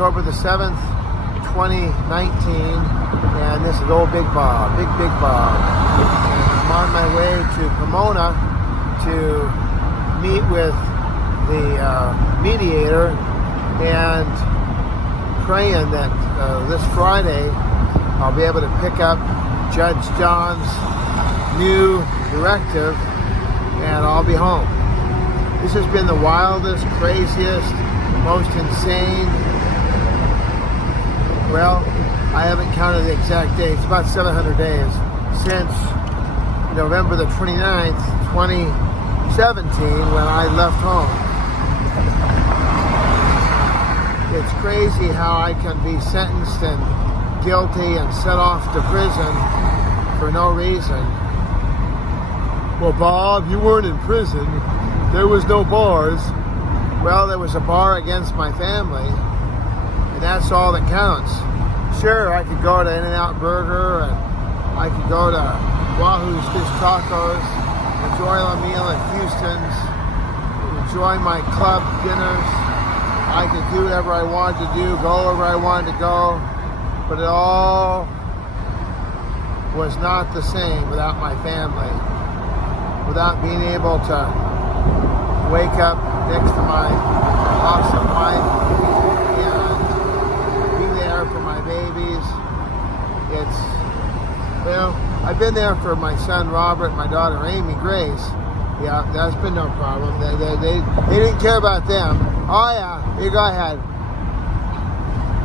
October the 7th, 2019, and this is old Big Bob, Big Bob. And I'm on my way to Pomona to meet with the mediator and praying that this Friday I'll be able to pick up Judge John's new directive and I'll be home. This has been the wildest, craziest, most insane. Well, I haven't counted the exact days. It's about 700 days since November the 29th, 2017, when I left home. It's crazy how I can be sentenced and guilty and sent off to prison for no reason. Well, Bob, you weren't in prison. There was no bars. Well, there was a bar against my family, and that's all that counts. Sure, I could go to In-N-Out Burger, and I could go to Wahoo's Fish Tacos, enjoy a meal at Houston's, enjoy my club dinners. I could do whatever I wanted to do, go wherever I wanted to go, but it all was not the same without my family, without being able to wake up next to my awesome wife and be there for my babies. It's, well, I've been there for my son Robert, my daughter Amy Grace. Yeah, that's been no problem. They didn't care about them. Oh yeah, you go ahead.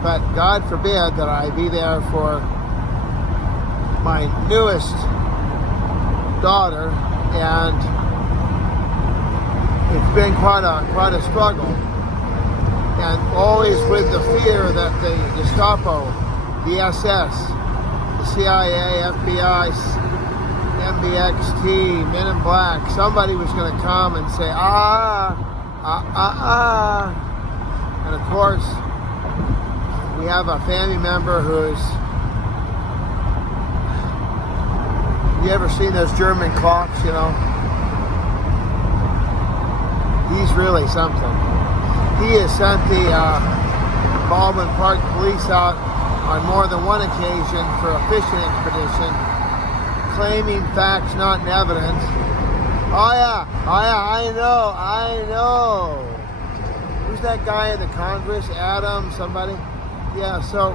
But God forbid that I be there for my newest daughter, and it's been quite a struggle, and always with the fear that the Gestapo, the SS, the CIA, FBI, MBXT, Men in Black, somebody was going to come and say, and of course, we have a family member who's, you ever seen those German clocks, you know? He's really something. He has sent the Baldwin Park police out on more than one occasion for a fishing expedition, claiming facts, not in evidence. Oh yeah, I know. Who's that guy in the Congress? Adam, somebody? Yeah, so.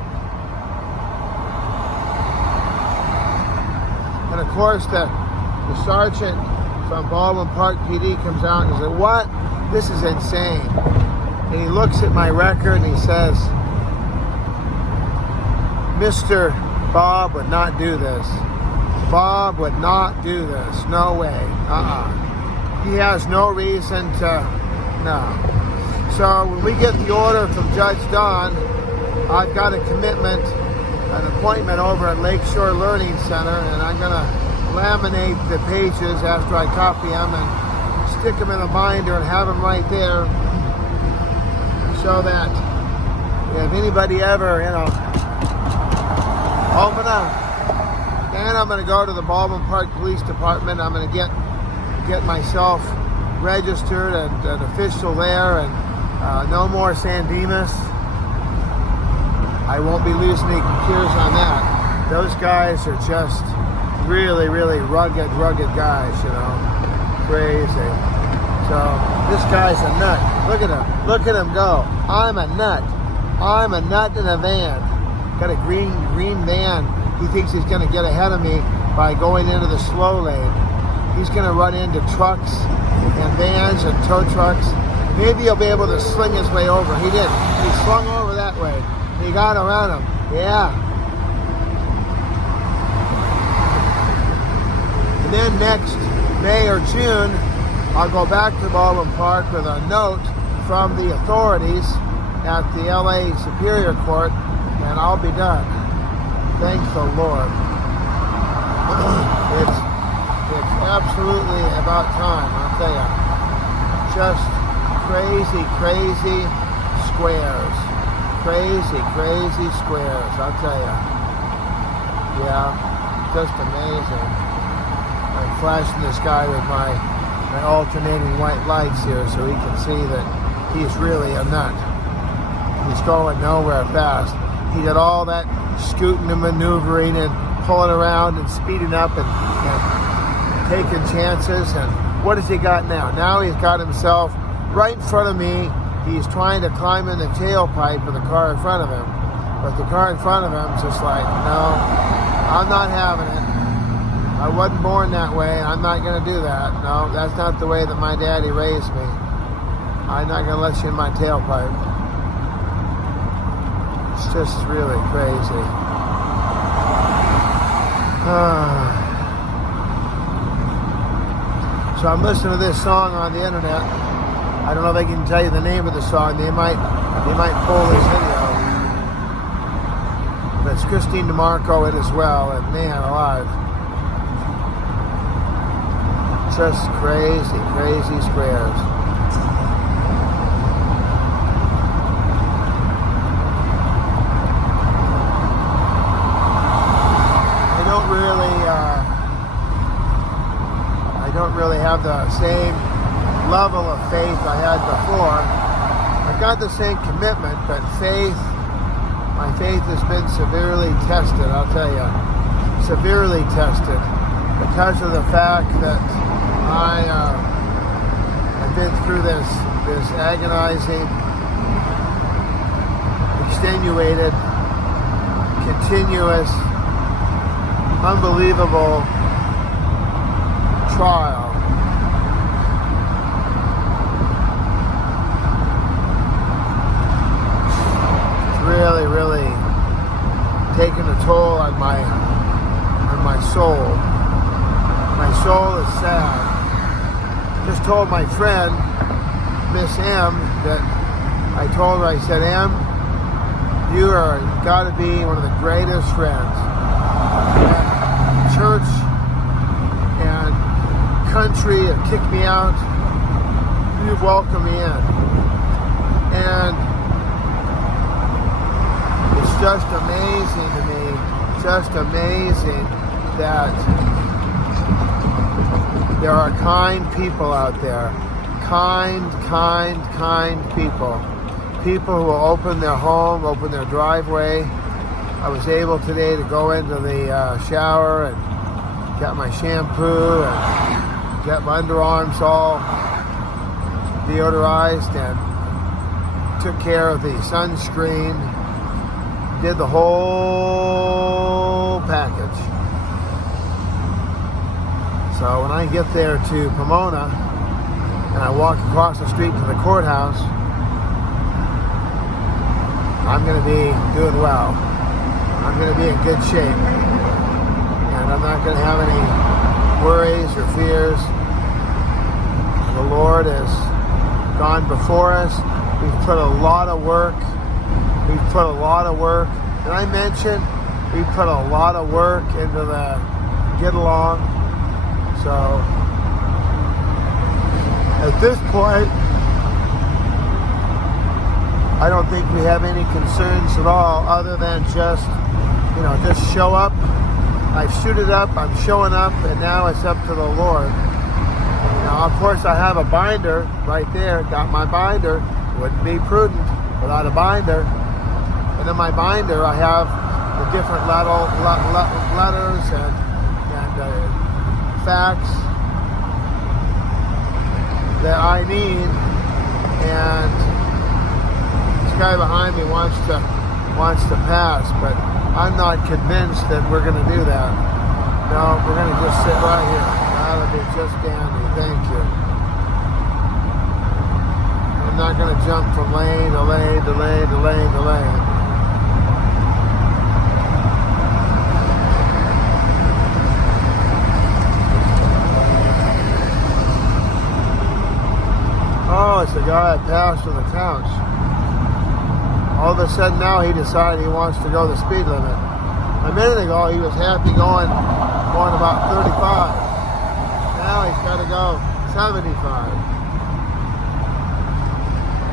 And of course, the sergeant from Baldwin Park PD comes out and says, what? This is insane. And he looks at my record and he says, Mr. Bob would not do this. Bob would not do this. No way. He has no reason to, no. So when we get the order from Judge Don, I've got a commitment, an appointment over at Lakeshore Learning Center, and I'm going to laminate the pages after I copy them and stick them in a binder and have them right there, so that if anybody ever, open up. Then I'm going to go to the Baldwin Park Police Department. I'm going to get myself registered and an official there, and no more San Dimas. I won't be losing any tears on that. Those guys are just really, really rugged guys, crazy. So this guy's a nut. Look at him go. I'm a nut in a van. Got a green van. He thinks he's going to get ahead of me by going into the slow lane. He's going to run into trucks and vans and tow trucks. Maybe he'll be able to sling his way over. He did. He slung over that way. He got around him. Yeah. And then next May or June, I'll go back to Baldwin Park with a note from the authorities at the LA Superior Court, and I'll be done. Thank the Lord. It's absolutely about time, I'll tell you. Just crazy squares. Crazy squares, I'll tell you. Yeah, just amazing. I'm flashing this guy with my alternating white lights here so he can see that he's really a nut. He's going nowhere fast. He did all that scooting and maneuvering and pulling around and speeding up and taking chances. And what has he got now? Now he's got himself right in front of me. He's trying to climb in the tailpipe of the car in front of him. But the car in front of him is just like, no, I'm not having it. I wasn't born that way. I'm not going to do that. No, that's not the way that my daddy raised me. I'm not going to let you in my tailpipe. It's just really crazy. So I'm listening to this song on the internet. I don't know if they can tell you the name of the song. They might pull this video. But it's Christine DeMarco in as well, and man alive. Just crazy, crazy squares. I don't really have the same level of faith I had before. I got the same commitment, but my faith has been severely tested, I'll tell you. Severely tested because of the fact that I've been through this agonizing, extenuated, continuous, unbelievable trial. It's really, really taken a toll on my soul. My soul is sad. Just told my friend, Miss M, that I told her, I said, M, you are got to be one of the greatest friends. Church and country have kicked me out. You've welcomed me in. And it's just amazing to me, just amazing that there are kind people out there. Kind people. People who will open their home, open their driveway. I was able today to go into the shower and get my shampoo and get my underarms all deodorized and took care of the sunscreen. Did the whole package. So when I get there to Pomona and I walk across the street to the courthouse, I'm going to be doing well. I'm going to be in good shape. And I'm not going to have any worries or fears. The Lord has gone before us. We've put a lot of work. Did I mention we put a lot of work into the get along? So at this point, I don't think we have any concerns at all other than just show up. I've suited up, I'm showing up, and now it's up to the Lord. Now, of course, I have a binder right there, got my binder. Wouldn't be prudent without a binder. And in my binder, I have the different letters and facts that I need, and this guy behind me wants to pass, but I'm not convinced that we're going to do that. No, we're going to just sit right here. That'll be just dandy. Thank you. I'm not going to jump from lane to lane to lane to lane to lane. Oh, it's the guy that passed with the counts. All of a sudden now he decided he wants to go the speed limit. A minute ago he was happy going about 35. Now he's got to go 75.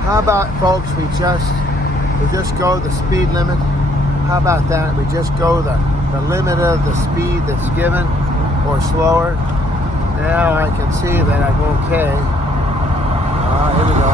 How about, folks, we just go the speed limit? How about that? We just go the limit of the speed that's given or slower. Now I can see that I'm okay. Here we go.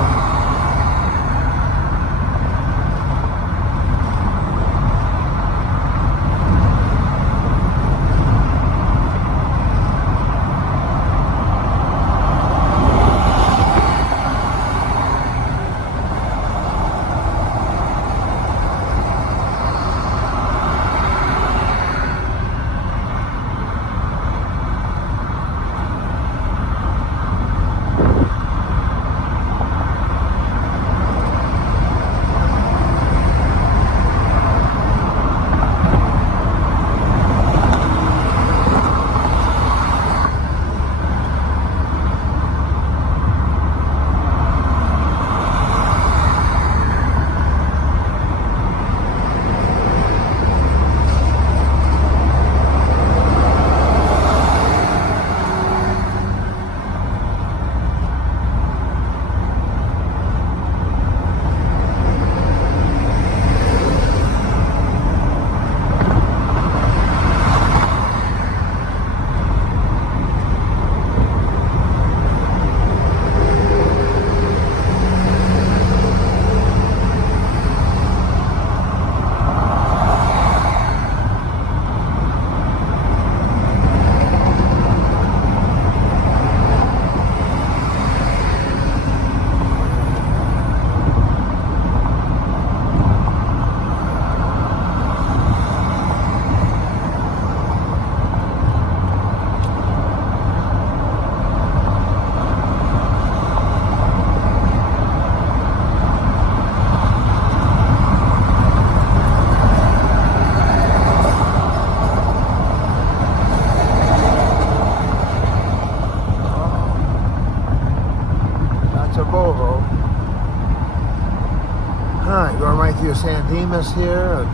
Barbecue San Dimas here.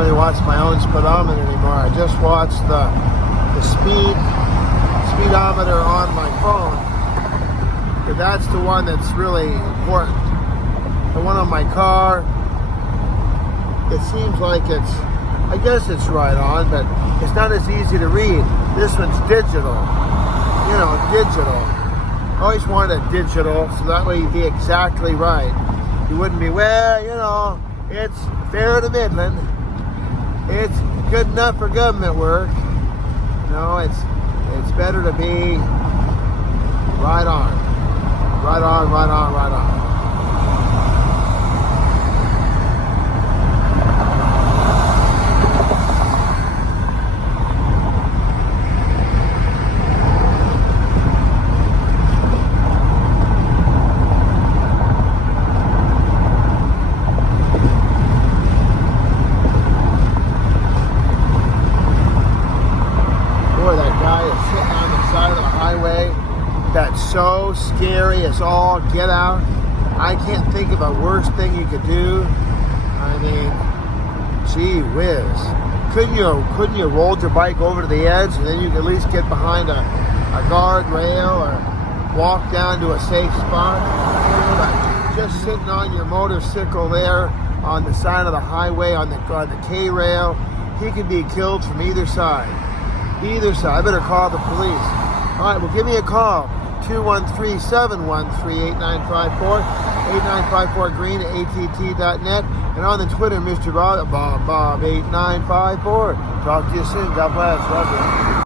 And watch my own speedometer anymore. I just watched the speedometer on my phone, but that's the one that's really important. The one on my car, it seems like I guess it's right on, but it's not as easy to read. This one's digital, digital. I always wanted digital, so that way you'd be exactly right. You wouldn't be, it's fair to Midland. It's good enough for government work. No, it's better to be right on. Right on, right on, right on. That's so scary. It's all get out. I can't think of a worse thing you could do. I mean, gee whiz. Couldn't you roll your bike over to the edge and then you could at least get behind a guardrail or walk down to a safe spot? But just sitting on your motorcycle there on the side of the highway on the K-rail, he could be killed from either side. Either side. I better call the police. All right, well, give me a call. 213-713-8954, 8954green at att.net, and on the Twitter, Mr. Bob 8954. Talk to you soon. God bless. Love you.